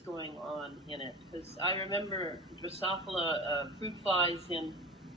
what's going on in it, because I remember Drosophila fruit flies in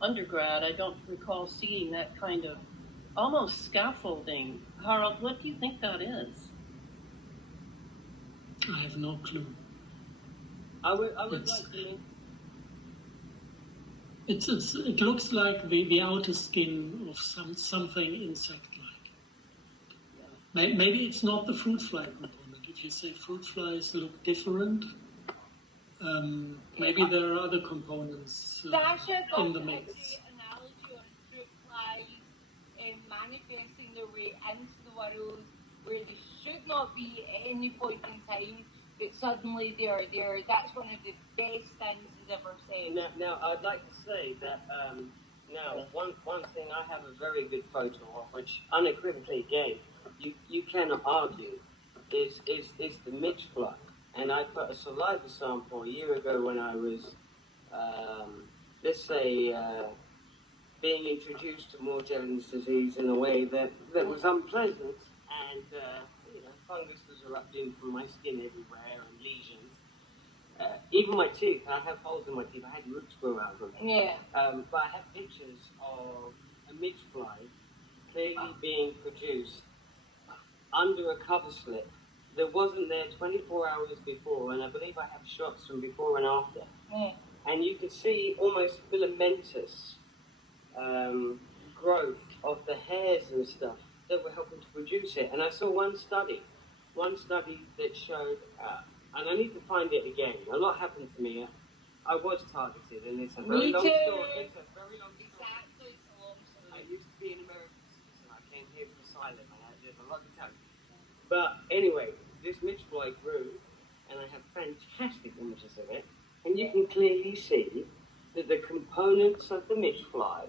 undergrad. I don't recall seeing that kind of almost scaffolding. Harold, what do you think that is? I have no clue. I would like to. It looks like the outer skin of something insect-like. Yeah. Maybe it's not the fruit fly component. If you say fruit flies look different, maybe there are other components Sacha in the mix. The analogy on fruit flies manifesting their way into the world where they should not be at any point in time, but suddenly they're there. That's one of the best things he's ever said. Now I'd like to say that now one thing I have a very good photo of, which unequivocally again you cannot argue, is the midge fly. And I put a saliva sample a year ago when I was, let's say, being introduced to Morgellons disease in a way that was unpleasant, and fungus was erupting from my skin everywhere and lesions. Even my teeth, I have holes in my teeth. I had roots grow out of them. Yeah. But I have pictures of a midge fly clearly being produced under a cover slip that wasn't there 24 hours before, and I believe I have shots from before and after. Yeah. And you could see almost filamentous growth of the hairs and stuff that were helping to produce it. And I saw one study that showed, and I need to find it again. A lot happened to me. I was targeted, and it's a very long story. It's a very long story. Exactly, it's a long story. I used to be an American citizen. I came here for asylum, and there's a lot to tell you. But anyway, this midge fly grew, and I have fantastic images of it, and you can clearly see that the components of the midge fly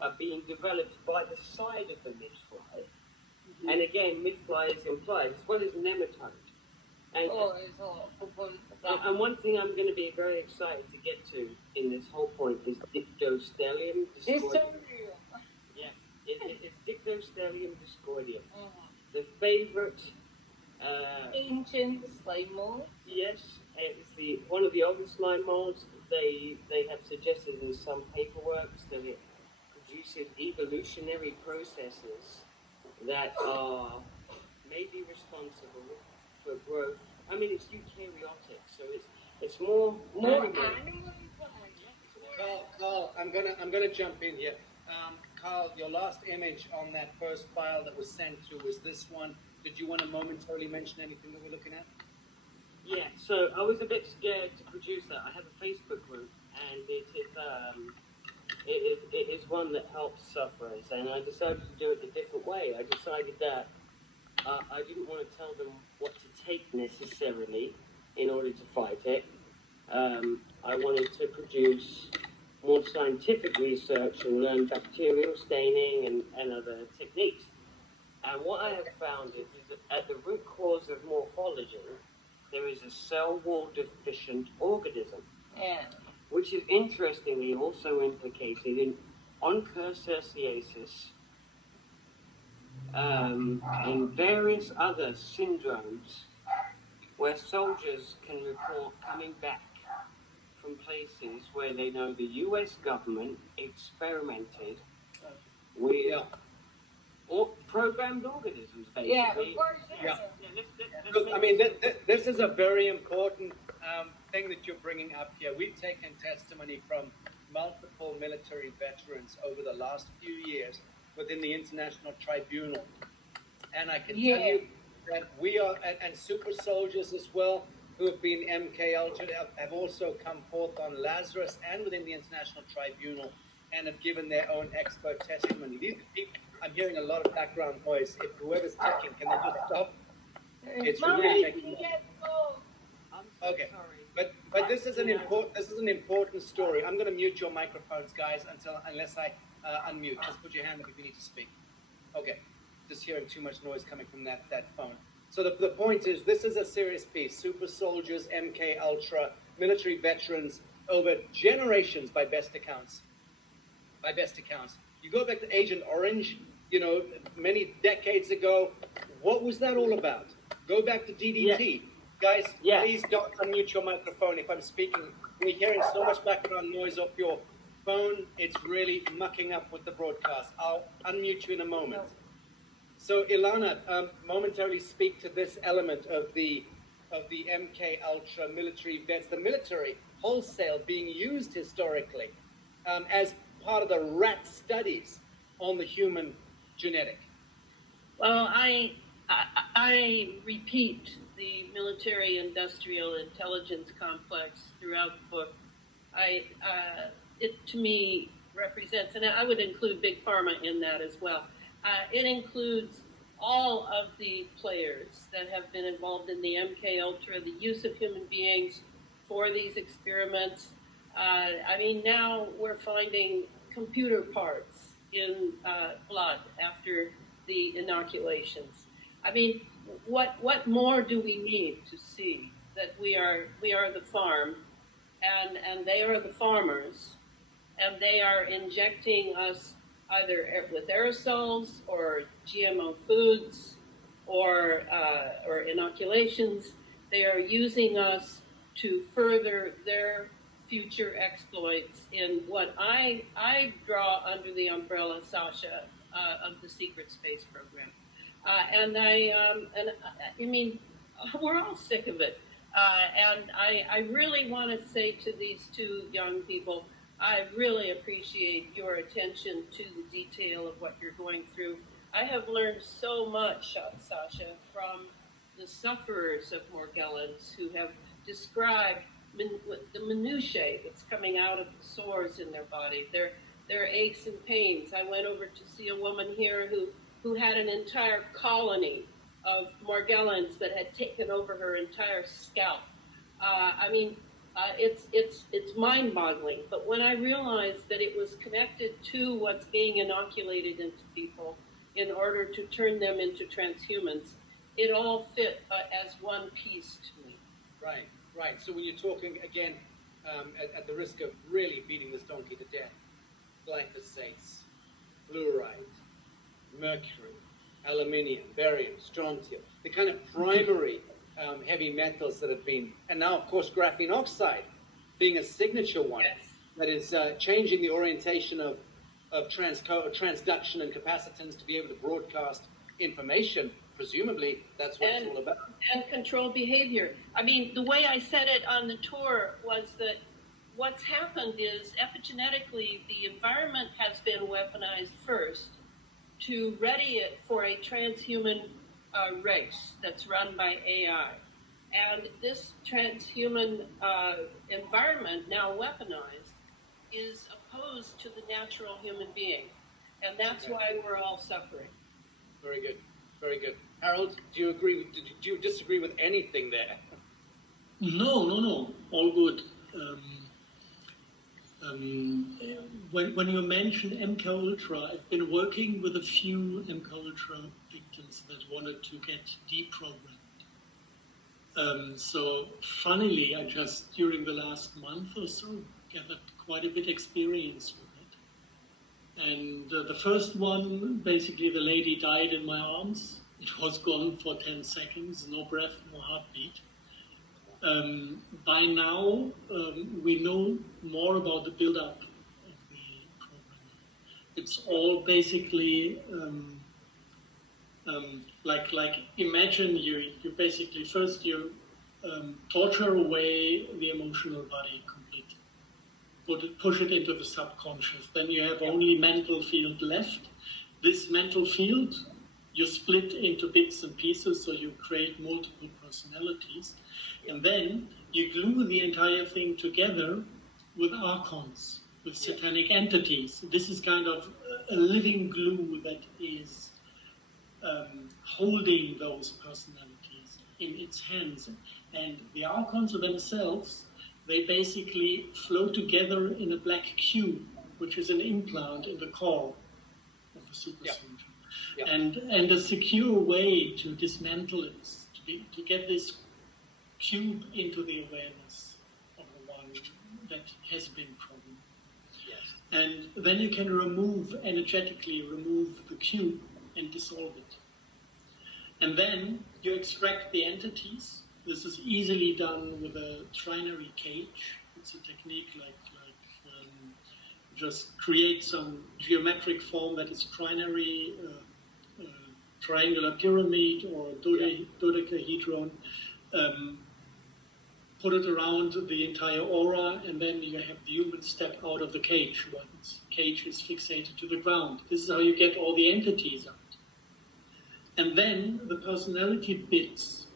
are being developed by the side of the midge fly. Mm-hmm. And again, midge fly is implied, as well as nematode. And, and one thing I'm going to be very excited to get to in this whole point is Dictyostelium discoideum. Yeah, it's Dictyostelium discoideum. Mm-hmm. The favorite ancient slime mold. Yes, it's one of the oldest slime molds. They have suggested in some paperworks that it produces evolutionary processes that are maybe responsible for growth. I mean, it's eukaryotic, so it's more animal. Carl, I'm gonna jump in here. Carl, your last image on that first file that was sent through was this one. Did you want to momentarily mention anything that we're looking at? Yeah, so I was a bit scared to produce that. I have a Facebook group, and it is one that helps sufferers, and I decided to do it a different way. I decided that I didn't want to tell them what to take necessarily in order to fight it. I wanted to produce more scientific research and learn bacterial staining and other techniques. And what I have found is that at the root cause of morphology, there is a cell wall deficient organism, which is interestingly also implicated in onchocerciasis and various other syndromes where soldiers can report coming back from places where they know the US government experimented with programmed organisms, basically. Yeah, of course. Yeah. Look, I mean, this is a very important thing that you're bringing up here. We've taken testimony from multiple military veterans over the last few years within the International Tribunal. And I can tell you that we are, and super soldiers as well, who have been MK Ultra, have also come forth on Lazarus and within the International Tribunal and have given their own expert testimony. These people, I'm hearing a lot of background noise. If whoever's checking, can they just stop? It's really making. Okay, but this is an important story. I'm going to mute your microphones, guys, unless I unmute. Just put your hand up if you need to speak. Okay, just hearing too much noise coming from that phone. So the point is, this is a serious piece. Super soldiers, MK Ultra, military veterans over generations, by best accounts. You go back to Agent Orange, many decades ago. What was that all about? Go back to DDT. Guys, Yeah. please don't unmute your microphone if I'm speaking. We're hearing so much background noise off your phone. It's really mucking up with the broadcast. I'll unmute you in a moment. So, Ilana, momentarily speak to this element of the MK Ultra military vets, the military wholesale being used historically as part of the rat studies on the human genetic. Well, I repeat the military-industrial intelligence complex throughout the book. It to me represents, and I would include Big Pharma in that as well. It includes all of the players that have been involved in the MK Ultra, the use of human beings for these experiments. I mean, now we're finding computer parts in blood after the inoculations. I mean, what more do we need to see that we are the farm, and they are the farmers, and they are injecting us either with aerosols or GMO foods or inoculations. They are using us to further their future exploits in what I draw under the umbrella, Sacha, of the secret space program. And I mean, we're all sick of it. And I really want to say to these two young people, I really appreciate your attention to the detail of what you're going through. I have learned so much, Sacha, from the sufferers of Morgellons who have described the minutiae that's coming out of the sores in their body, their aches and pains. I went over to see a woman here who had an entire colony of Morgellons that had taken over her entire scalp. I mean, it's mind-boggling. But when I realized that it was connected to what's being inoculated into people in order to turn them into transhumans, it all fit as one piece to me. Right, right. So when you're talking, again, at the risk of really beating this donkey to death, glyphosates, fluoride, mercury, aluminium, barium, strontium, the kind of primary heavy metals that have been, and now, of course, graphene oxide being a signature one. Yes. That is changing the orientation of transduction and capacitance to be able to broadcast information. Presumably, that's what it's all about. And control behavior. I mean, the way I said it on the tour was that what's happened is epigenetically, the environment has been weaponized first to ready it for a transhuman race that's run by AI. And this transhuman environment, now weaponized, is opposed to the natural human being. And that's why we're all suffering. Very good. Very good. Harold, do you agree? Do you disagree with anything there? No. All good. When you mention MK Ultra, I've been working with a few MK Ultra victims that wanted to get deprogrammed. So funnily, I just, during the last month or so, gathered quite a bit experience with it. And the first one, basically the lady died in my arms. It was gone for 10 seconds, no breath, no heartbeat. By now, we know more about the build-up of the program. It's all basically like imagine you basically first you torture away the emotional body completely, push it into the subconscious. Then you have only mental field left. This mental field you split into bits and pieces, so you create multiple personalities. And then you glue the entire thing together with archons, with satanic entities. This is kind of a living glue that is holding those personalities in its hands. And the archons themselves, they basically flow together in a black cube, which is an implant in the core of the super soldier. Yeah. And a secure way to dismantle it, to get this cube into the awareness of the one that has been programmed. Yes. And then you can energetically remove the cube and dissolve it. And then you extract the entities, This is easily done with a trinary cage. It's a technique like just create some geometric form that is trinary, triangular pyramid or dodecahedron. Put it around the entire aura, and then you have the human step out of the cage once the cage is fixated to the ground. This is how you get all the entities out. And then the personality bits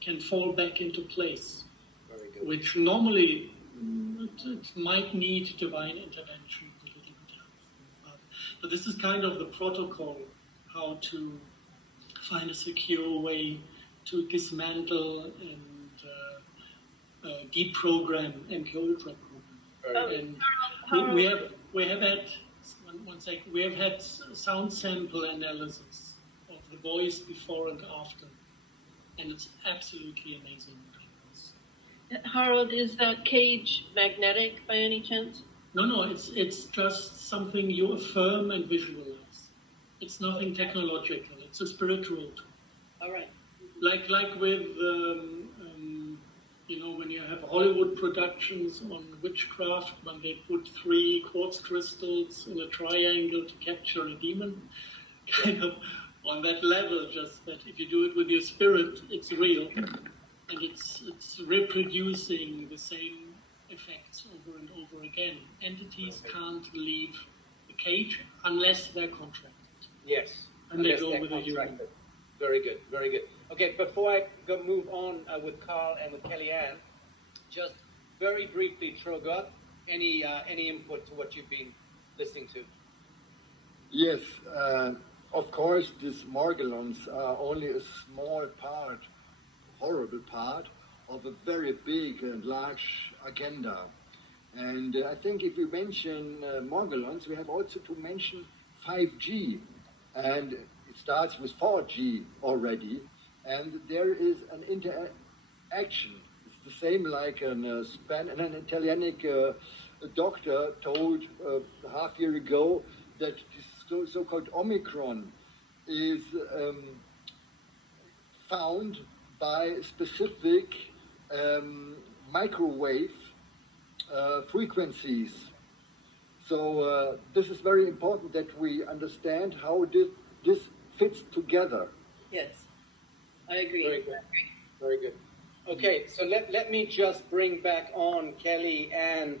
can fall back into place, which normally it might need divine intervention a little bit helpful. But this is kind of the protocol, how to find a secure way to dismantle and deprogram and co-program. And we have had we have had sound sample analysis of the voice before and after, and it's absolutely amazing. Harold, is that cage magnetic by any chance? No, it's just something you affirm and visualize. It's nothing technological. It's a spiritual tool. All right. Like with when you have Hollywood productions on witchcraft, when they put 3 quartz crystals in a triangle to capture a demon, kind of on that level, just that if you do it with your spirit, it's real, and it's reproducing the same effects over and over again. Entities can't leave the cage unless they're contracted. Yes. And they go with a human. Very good, very good. Okay, before I move on with Carl and with Kellyanne, just very briefly, Trogot, any input to what you've been listening to? Yes, of course, these Morgellons are only a small part, horrible part, of a very big and large agenda. And I think if we mention Morgellons, we have also to mention 5G. And it starts with 4G already. And there is an interaction. It's the same like an Italianic doctor told half year ago that this so-called Omicron is found by specific microwave frequencies. So this is very important that we understand how this fits together. Yes, I agree. Very good. Very good. Okay, so let me just bring back on Kelly and